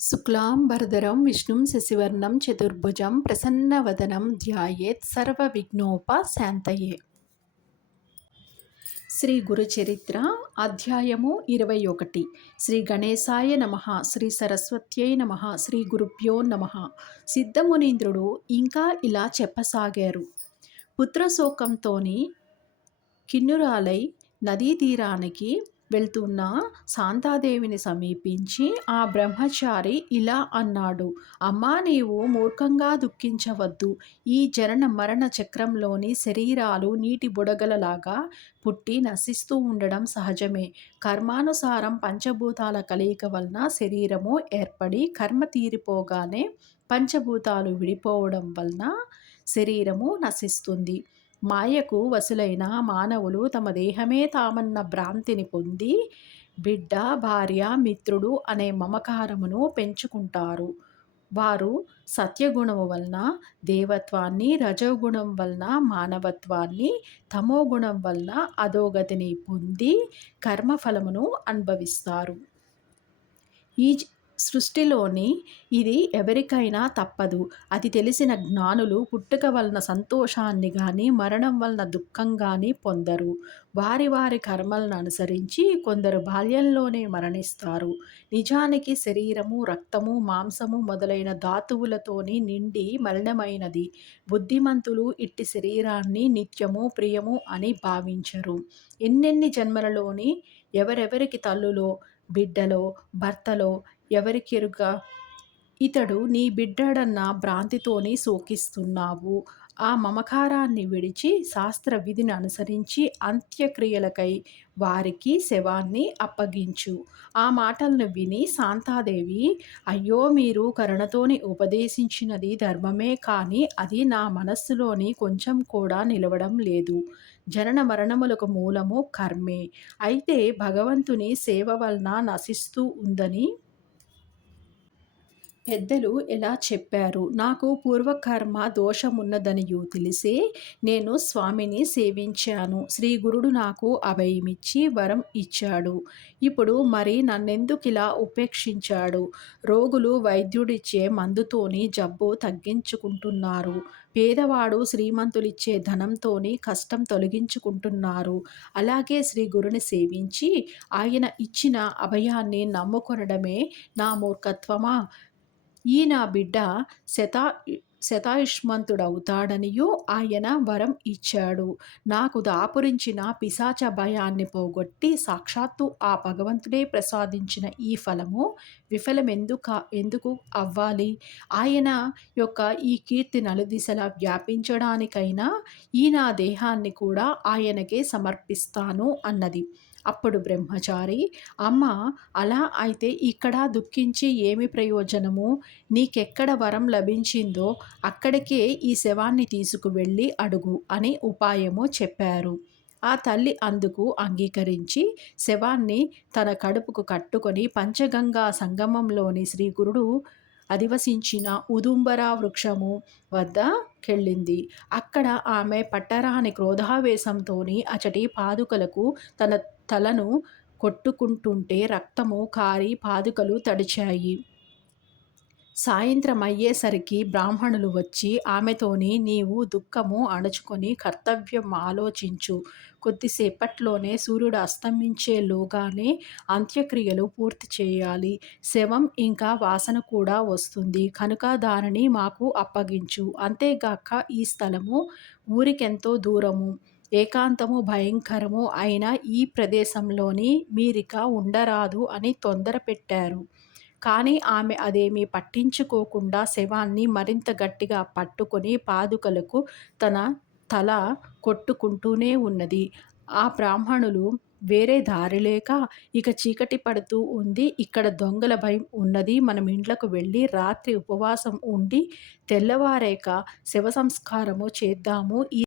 శుక్లాంబరధరం విష్ణుం శశివర్ణం చతుర్భుజం ప్రసన్నవదనం ధ్యాయేత్ సర్వవిఘ్నోపశాంతయే. శ్రీ గురుచరిత్ర అధ్యాయము 21. శ్రీ గణేశాయ నమః. శ్రీ సరస్వత్యై నమః. శ్రీ గురుభ్యో నమః. సిద్ధమునీంద్రుడు ఇంకా ఇలా చెప్పసాగారు. పుత్రశోకంతోని కిన్నురాలై నదీ తీరానికి వెళ్తున్న శాంతాదేవిని సమీపించి ఆ బ్రహ్మచారి ఇలా అన్నాడు. అమ్మా, నీవు మూర్ఖంగా దుఃఖించవద్దు. ఈ జనన మరణ చక్రంలోని శరీరాలు నీటి బుడగలలాగా పుట్టి నశిస్తూ ఉండడం సహజమే. కర్మానుసారం పంచభూతాల కలయిక వలన శరీరము ఏర్పడి కర్మ తీరిపోగానే పంచభూతాలు విడిపోవడం వలన శరీరము నశిస్తుంది. మాయకు వశులైన మానవులు తమ దేహమే తామన్న భ్రాంతిని పొంది బిడ్డ, భార్య, మిత్రుడు అనే మమకారమును పెంచుకుంటారు. వారు సత్యగుణము వలన దేవత్వాన్ని, రజోగుణం వలన మానవత్వాన్ని, తమోగుణం వలన అధోగతిని పొంది కర్మఫలమును అనుభవిస్తారు. ఈ సృష్టిలోని ఇది ఎవరికైనా తప్పదు. అది తెలిసిన జ్ఞానులు పుట్టుక వలన సంతోషాన్ని గాని, మరణం వలన దుఃఖం గాని పొందరు. వారి వారి కర్మలను అనుసరించి కొందరు బాల్యంలోనే మరణిస్తారు. నిజానికి శరీరము, రక్తము, మాంసము మొదలైన ధాతువులతోని నిండి మలినమైనది. బుద్ధిమంతులు ఇట్టి శరీరాన్ని నిత్యము, ప్రియము అని భావించరు. ఎన్నెన్ని జన్మలలోని ఎవరెవరికి తల్లులో, బిడ్డలో, భర్తలో ఎవరికెరుక? ఇతడు నీ బిడ్డడన్న భ్రాంతితోని శోకిస్తున్నావు. ఆ మమకారాన్ని విడిచి శాస్త్ర విధిని అనుసరించి అంత్యక్రియలకై వారికి శవాన్ని అప్పగించు. ఆ మాటలను విని శాంతాదేవి, అయ్యో, మీరు కరుణతోని ఉపదేశించినది ధర్మమే, కానీ అది నా మనస్సులోని కొంచెం కూడా నిలవడం లేదు. జనన మరణములకు మూలము కర్మే. అయితే భగవంతుని సేవ వలన నశిస్తూ ఉందని పెద్దలు ఎలా చెప్పారు? నాకు పూర్వకర్మ దోషమున్నదనియు తెలిసే నేను స్వామిని సేవించాను. శ్రీ గురుడు నాకు అభయమిచ్చి వరం ఇచ్చాడు. ఇప్పుడు మరి నన్నెందుకిలా ఉపేక్షించాడు? రోగులు వైద్యుడిచ్చే మందుతోని జబ్బు తగ్గించుకుంటున్నారు. పేదవాడు శ్రీమంతులిచ్చే ధనంతోని కష్టం తొలగించుకుంటున్నారు. అలాగే శ్రీ గురుని సేవించి ఆయన ఇచ్చిన అభయాన్ని నమ్ముకొనడమే నా మూర్ఖత్వమా? ఈ నా బిడ్డ శతాయుష్మంతుడవుతాడనియు ఆయన వరం ఇచ్చాడు. నాకు దాపురించిన పిశాచ భయాన్ని పోగొట్టి సాక్షాత్తు ఆ భగవంతుడే ప్రసాదించిన ఈ ఫలము ఎందుకు అవ్వాలి? ఆయన యొక్క ఈ కీర్తి నలుదిశలా వ్యాపించడానికైనా ఈ నా దేహాన్ని కూడా ఆయనకే సమర్పిస్తాను అన్నది. అప్పుడు బ్రహ్మచారి, అమ్మ, అలా అయితే ఇక్కడ దుఃఖించి ఏమి ప్రయోజనము? నీకెక్కడ వరం లభించిందో అక్కడికే ఈ శవాన్ని తీసుకువెళ్ళి అడుగు అని ఉపాయము చెప్పారు. ఆ తల్లి అందుకు అంగీకరించి శవాన్ని తన కడుపుకు కట్టుకొని పంచగంగా సంగమంలోని శ్రీగురుడు అధివసించిన ఉదుంబర వృక్షము వద్దకెళ్ళింది. అక్కడ ఆమె పట్టరాని క్రోధావేశంతోని అచటి పాదుకలకు తన తలను కొట్టుకుంటుంటే రక్తము కారి పాదుకలు తడిచాయి. సాయంత్రం అయ్యేసరికి బ్రాహ్మణులు వచ్చి ఆమెతోని, నీవు దుఃఖము అణచుకొని కర్తవ్యం ఆలోచించు. కొద్దిసేపట్లోనే సూర్యుడు అస్తమించేలోగానే అంత్యక్రియలు పూర్తి చేయాలి. శవం ఇంకా వాసన కూడా వస్తుంది కనుక దానిని మాకు అప్పగించు. అంతేగాక ఈ స్థలము ఊరికెంతో దూరము, ఏకాంతము భయంకరము అయిన ఈ ప్రదేశంలోని మీరిక ఉండరాదు అని తొందర పెట్టారు. కానీ ఆమె అదేమీ పట్టించుకోకుండా శవాన్ని మరింత గట్టిగా పట్టుకొని పాదుకలకు తన తల కొట్టుకుంటూనే ఉన్నది. ఆ బ్రాహ్మణులు వేరే దారి లేక, ఇక చీకటి పడుతూ ఉంది, ఇక్కడ దొంగల భయం ఉన్నది, మనం ఇండ్లకు వెళ్ళి రాత్రి ఉపవాసం ఉండి తెల్లవారాక శవ సంస్కారము చేద్దాము. ఈ